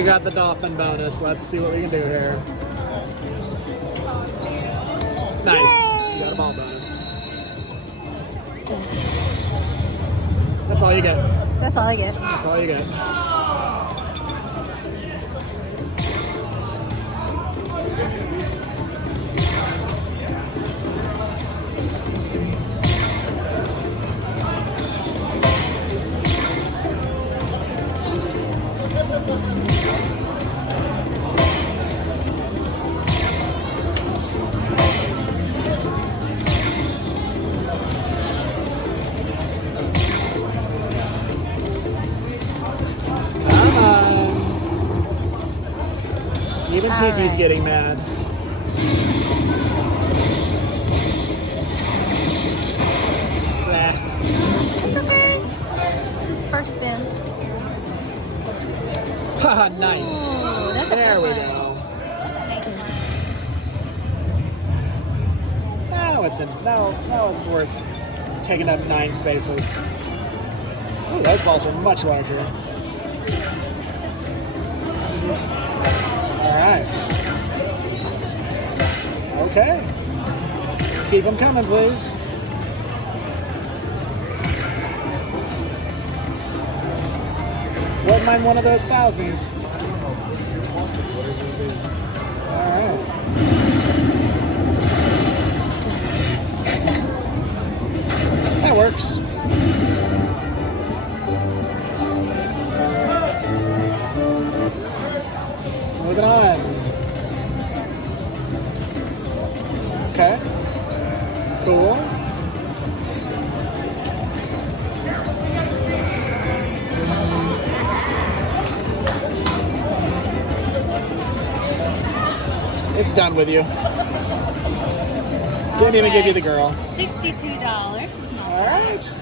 We got the dolphin bonus. Let's see what we can do here. Nice. You got a ball bonus. That's all you get. That's all I get. That's all you get. Even Tiki's getting mad. It's okay. First spin. Haha, nice. Ooh, that's There we one. go. That's a nice one. Now it's worth taking up 9 spaces. Ooh, those balls are much larger. Alright. Okay. Keep them coming, please. Wouldn't mind one of those thousands. Alright. That works. Moving on. Okay. Cool. It's done with you. Didn't even give you the girl. $62. All right.